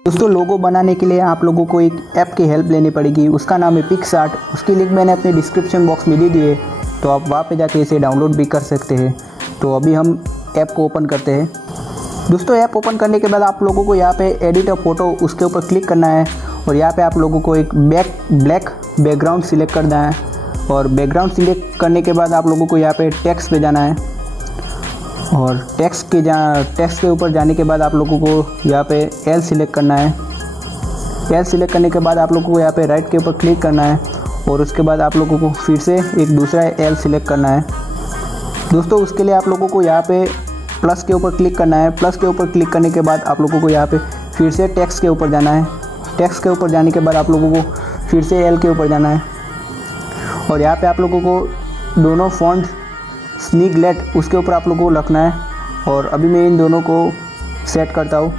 दोस्तों लोगो बनाने के लिए आप लोगों को एक ऐप की हेल्प लेनी पड़ेगी, उसका नाम है PicsArt। उसकी लिंक मैंने अपने डिस्क्रिप्शन बॉक्स में दे दी है, तो आप वहाँ पे जाके इसे डाउनलोड भी कर सकते हैं। तो अभी हम ऐप को ओपन करते हैं। दोस्तों ऐप ओपन करने के बाद आप लोगों को यहाँ पे एडिट अ फोटो उसके ऊपर क्लिक करना है और यहाँ पे आप लोगों को एक ब्लैक बैकग्राउंड सिलेक्ट करना है। और बैकग्राउंड सिलेक्ट करने के बाद आप लोगों को यहाँ पे टेक्स्ट पे जाना है और टेक्स्ट के ऊपर जाने के बाद आप लोगों को यहाँ पे एल सिलेक्ट करना है। एल सिलेक्ट करने के बाद आप लोगों को यहाँ पे राइट के ऊपर क्लिक करना है और उसके बाद आप लोगों को फिर से एक दूसरा एल सिलेक्ट करना है। दोस्तों उसके लिए आप लोगों को यहाँ पे प्लस के ऊपर क्लिक करना है। प्लस के ऊपर क्लिक करने के बाद आप लोगों को यहाँ पे फिर से टेक्स्ट के ऊपर जाना है। टेक्स्ट के ऊपर जाने के बाद आप लोगों को फिर से एल के ऊपर जाना है और यहाँ पे आप लोगों को दोनों फॉन्ट स्निगलेट उसके ऊपर आप लोगों को रखना है। और अभी मैं इन दोनों को सेट करता हूँ।